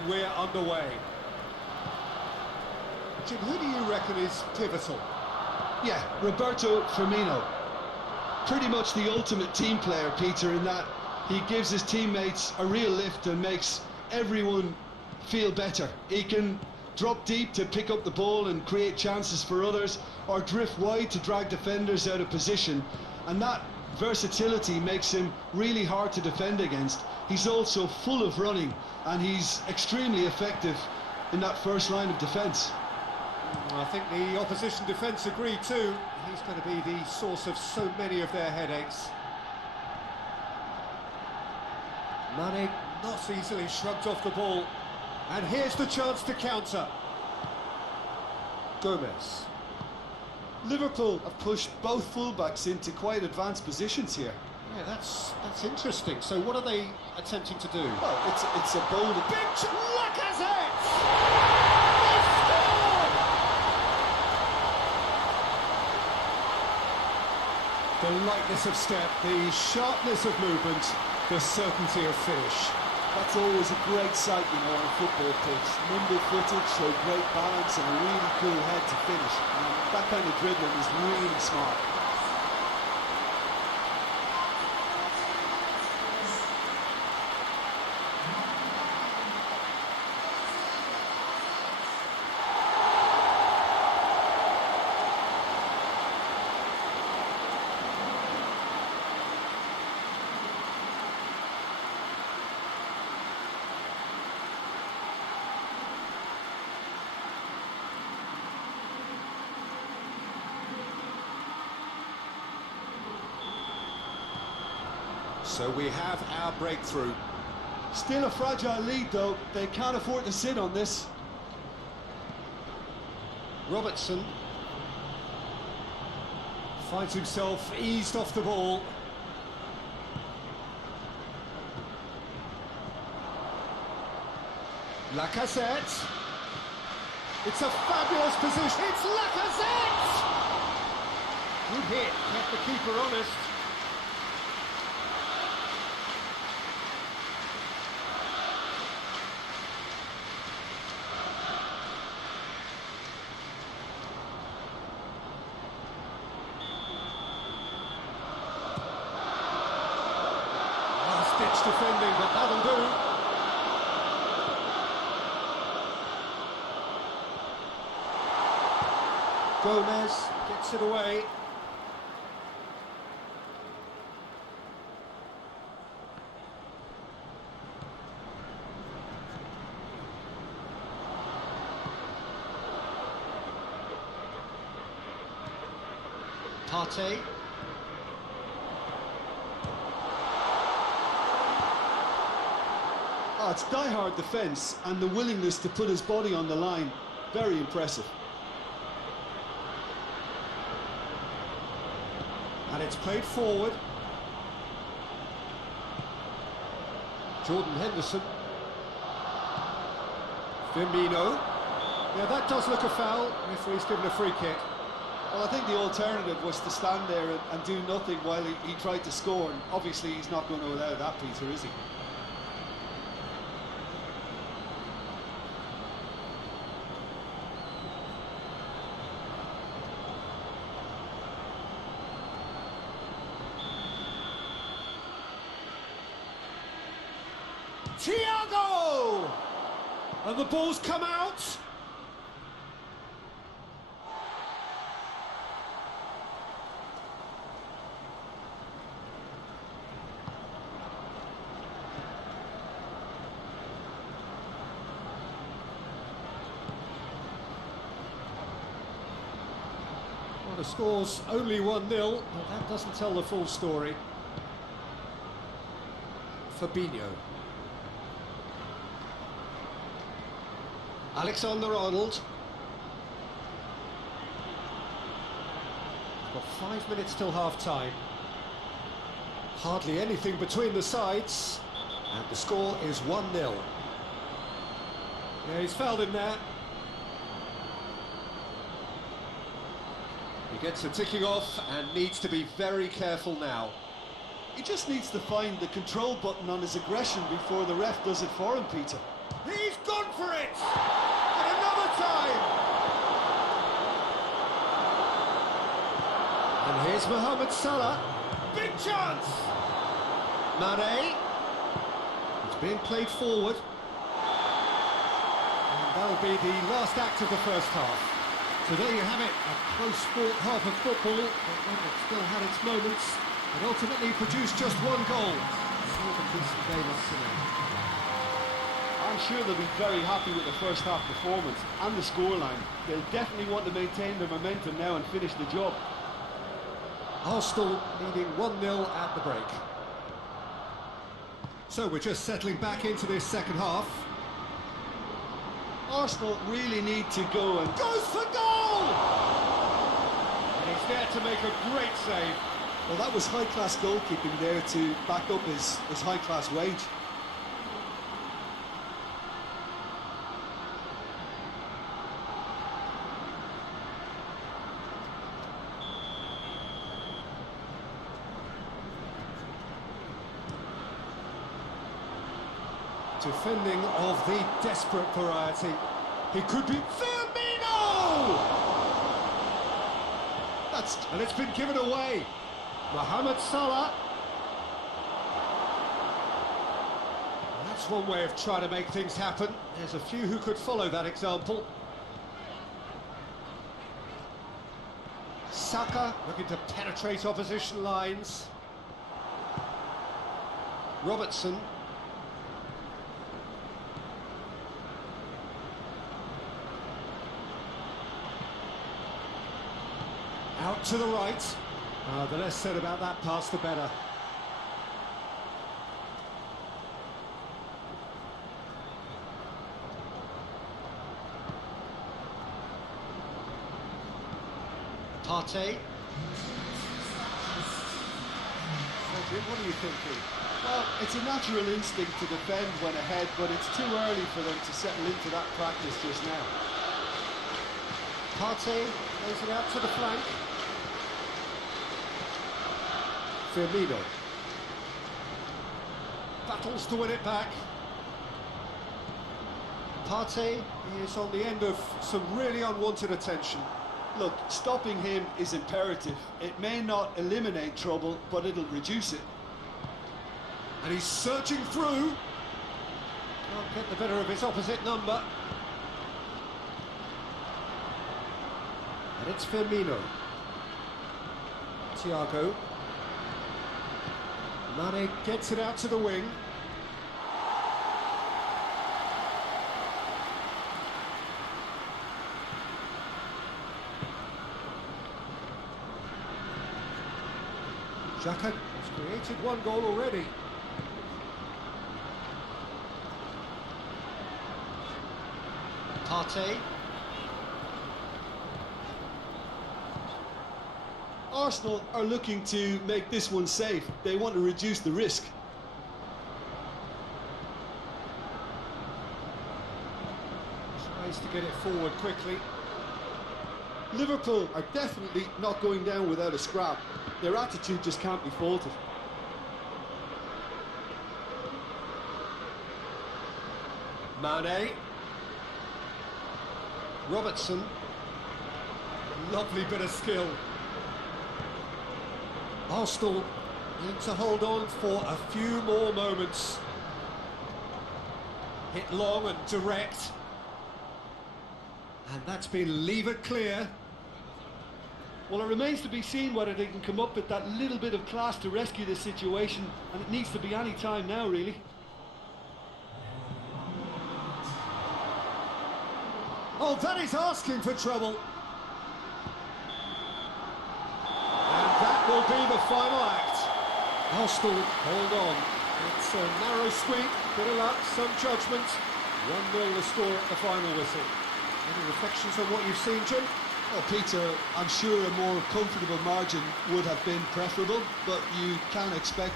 And we're underway. Jim, who do you reckon is pivotal? Yeah, Roberto Firmino. Pretty much the ultimate team player, Peter, in that he gives his teammates a real lift and makes everyone feel better. He can drop deep to pick up the ball and create chances for others, or drift wide to drag defenders out of position, and that versatility makes him really hard to defend against. He's also full of running, and he's extremely effective in that first line of defence. I think the opposition defence agree too. He's going to be the source of so many of their headaches. Mane not easily shrugged off the ball. And here's the chance to counter. Gomez. Liverpool have pushed both fullbacks into quite advanced positions here. Yeah, that's interesting. So what are they attempting to do? Well, it's a bold... Big Lacazette! They scored! The lightness of step, the sharpness of movement, the certainty of finish. That's always a great sight, you know, on a football pitch. Nimble-footed, show great balance and a really cool head to finish. And that kind of dribbling is really smart. So we have our breakthrough. Still a fragile lead, though. They can't afford to sit on this. Robertson finds himself eased off the ball. Lacazette. It's a fabulous position. It's Lacazette! Good hit, kept the keeper honest. Last-ditch defending, but that'll do. Gomez gets it away. Partey. Oh, it's die-hard defence and the willingness to put his body on the line. Very impressive. And it's played forward. Jordan Henderson. Firmino. Yeah, that does look a foul. Referee's given a free kick. Well, I think the alternative was to stand there and do nothing while he tried to score, and obviously he's not going to allow that, Peter, is he? Thiago! And the ball's come out. Well, the score's only 1-0, but that doesn't tell the full story. Fabinho. Alexander-Arnold. Got 5 minutes till half-time. Hardly anything between the sides, and the score is 1-0. Yeah, he's fouled him there. He gets a ticking off and needs to be very careful now. He just needs to find the control button on his aggression before the ref does it for him, Peter. He's gone for it! And another time! And here's Mohamed Salah. Big chance! Mane. It's being played forward. And that'll be the last act of the first half. So there you have it, a close-fought half of football, but one that still had its moments, and ultimately produced just one goal. So the decent game up to now. I'm sure they'll be very happy with the first half performance and the scoreline. They'll definitely want to maintain their momentum now and finish the job. Arsenal leading 1-0 at the break. So we're just settling back into this second half. Arsenal really need to go and... Goes for goal! And he's there to make a great save. Well, that was high-class goalkeeping there to back up his high-class wage. Defending of the desperate variety. He could be Firmino! And it's been given away. Mohamed Salah. That's one way of trying to make things happen. There's a few who could follow that example. Saka looking to penetrate opposition lines. Robertson. Out to the right. The less said about that pass, the better. Partey. What are you thinking? Well, it's a natural instinct to defend when ahead, but it's too early for them to settle into that practice just now. Partey lays it out to the flank. Firmino battles to win it back. Partey is on the end of some really unwanted attention. Look, stopping him is imperative. It may not eliminate trouble, but it'll reduce it. And he's surging through. Can't get the better of his opposite number. And it's Firmino. Thiago. Mane gets it out to the wing. Xhaka has created one goal already. Partey. Arsenal are looking to make this one safe. They want to reduce the risk. Tries to get it forward quickly. Liverpool are definitely not going down without a scrap. Their attitude just can't be faulted. Mane. Robertson. Lovely bit of skill. Arsenal need to hold on for a few more moments. Hit long and direct. And that's been levered clear. Well, it remains to be seen whether they can come up with that little bit of class to rescue this situation, and it needs to be any time now, really. Oh, that is asking for trouble. And that will be the final act. Arsenal, hold on. It's a narrow squeak, bit of luck, some judgment. 1-0 the score at the final whistle. Any reflections on what you've seen, Jim? Well, Peter, I'm sure a more comfortable margin would have been preferable, but you can expect